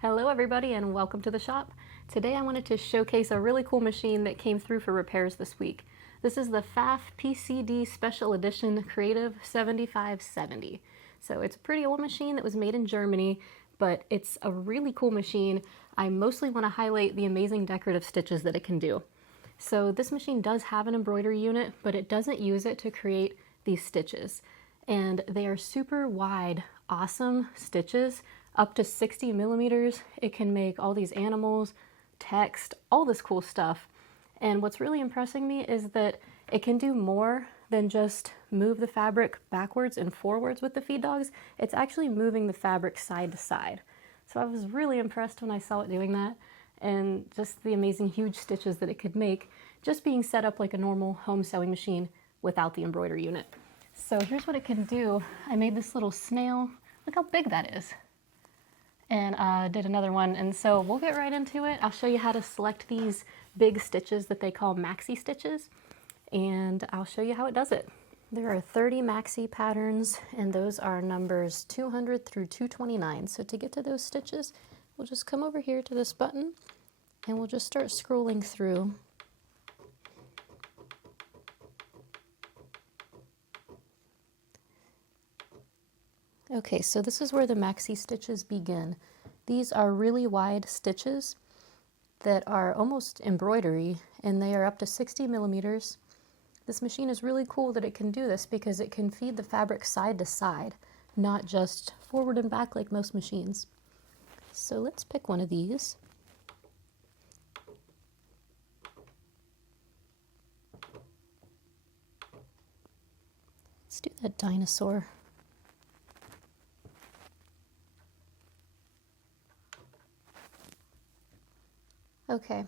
Hello everybody and welcome to the shop. Today I wanted to showcase a really cool machine that came through for repairs this week. This is the Pfaff PCD Special Edition Creative 7570. So it's a pretty old machine that was made in Germany, but it's a really cool machine. I mostly want to highlight the amazing decorative stitches that it can do. So this machine does have an embroidery unit, but it doesn't use it to create these stitches. And they are super wide, awesome stitches. Up to 60 millimeters. It can make all these animals, text, all this cool stuff. And what's really impressing me is that it can do more than just move the fabric backwards and forwards with the feed dogs. It's actually moving the fabric side to side. So I was really impressed when I saw it doing that, and just the amazing huge stitches that it could make just being set up like a normal home sewing machine without the embroidery unit. So here's what it can do. I made this little snail. Look how big that is. And did another one, and so we'll get right into it. I'll show you how to select these big stitches that they call Maxi stitches, and I'll show you how it does it. There are 30 Maxi patterns, and those are numbers 200 through 229. So to get to those stitches, we'll just come over here to this button, and we'll just start scrolling through. Okay, so this is where the Maxi stitches begin. These are really wide stitches that are almost embroidery, and they are up to 60 millimeters. This machine is really cool that it can do this because it can feed the fabric side to side, not just forward and back like most machines. So let's pick one of these. Let's do that dinosaur. Okay,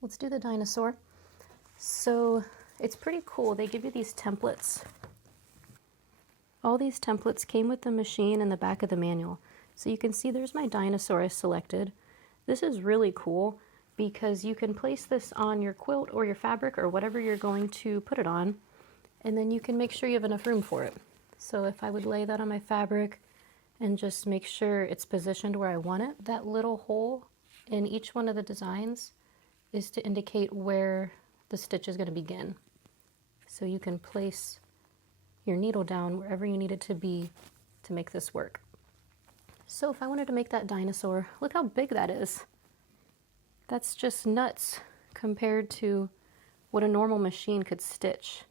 let's do the dinosaur. So it's pretty cool. They give you these templates. All these templates came with the machine in the back of the manual. So you can see there's my dinosaur I selected. This is really cool because you can place this on your quilt or your fabric or whatever you're going to put it on, and then you can make sure you have enough room for it. So if I would lay that on my fabric and just make sure it's positioned where I want it, that little hole in each one of the designs is to indicate where the stitch is going to begin. So you can place your needle down wherever you need it to be to make this work. So if I wanted to make that dinosaur, look how big that is. That's just nuts compared to what a normal machine could stitch.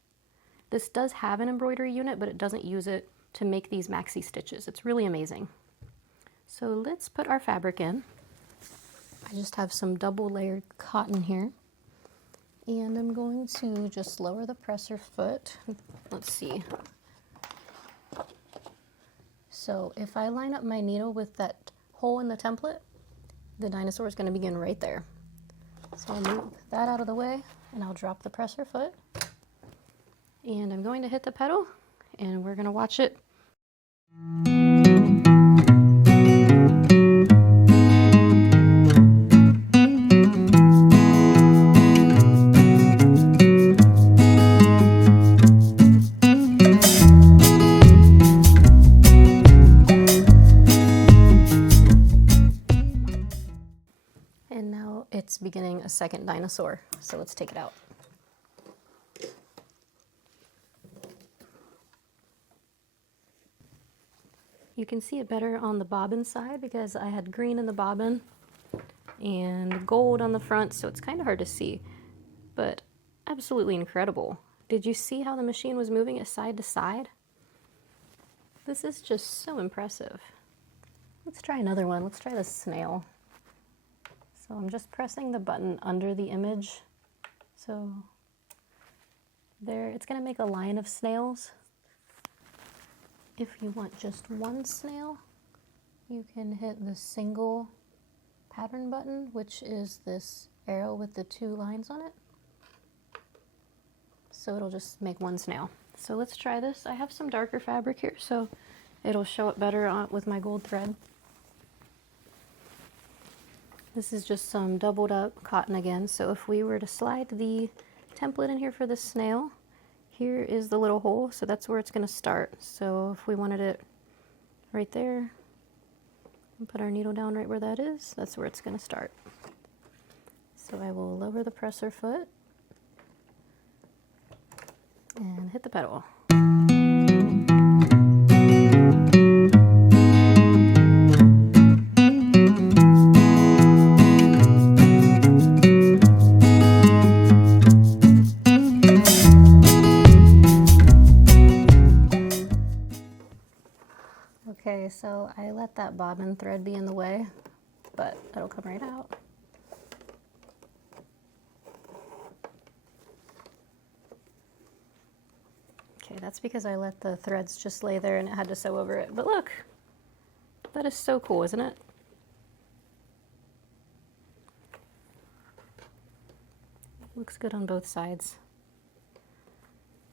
This does have an embroidery unit, but it doesn't use it to make these maxi stitches. It's really amazing. So let's put our fabric in. I just have some double layered cotton here, and I'm going to just lower the presser foot. Let's see. So if I line up my needle with that hole in the template, the dinosaur is going to begin right there. So I'll move that out of the way, and I'll drop the presser foot, and I'm going to hit the pedal, and we're going to watch it. And now it's beginning a second dinosaur, so let's take it out. You can see it better on the bobbin side because I had green in the bobbin and gold on the front, so it's kind of hard to see, but absolutely incredible. Did you see how the machine was moving it side to side? This is just so impressive. Let's try another one. Let's try the snail. So I'm just pressing the button under the image. So there, it's going to make a line of snails. If you want just one snail, you can hit the single pattern button, which is this arrow with the two lines on it. So it'll just make one snail. So let's try this. I have some darker fabric here, so it'll show it better with my gold thread. This is just some doubled up cotton again. So if we were to slide the template in here for the snail, here is the little hole, so that's where it's going to start. So if we wanted it right there, And put our needle down right where that is. That's where it's going to start. So I will lower the presser foot and hit the pedal. Okay, so I let that bobbin thread be in the way, but it'll come right out. Okay, that's because I let the threads just lay there and it had to sew over it. But look, that is so cool, isn't it? Looks good on both sides.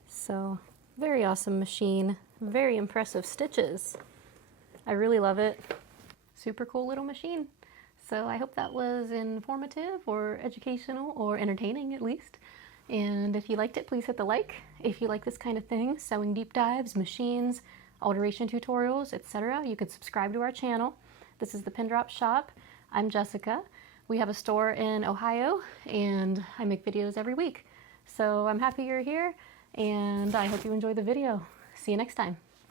So, very awesome machine, very impressive stitches. I really love it. Super cool little machine. So I hope that was informative or educational or entertaining at least. And if you liked it, please hit the like. If you like this kind of thing, sewing deep dives, machines, alteration tutorials, etc., you could subscribe to our channel. This is the Pin Drop Shop. I'm Jessica. We have a store in Ohio and I make videos every week. So I'm happy you're here and I hope you enjoy the video. See you next time.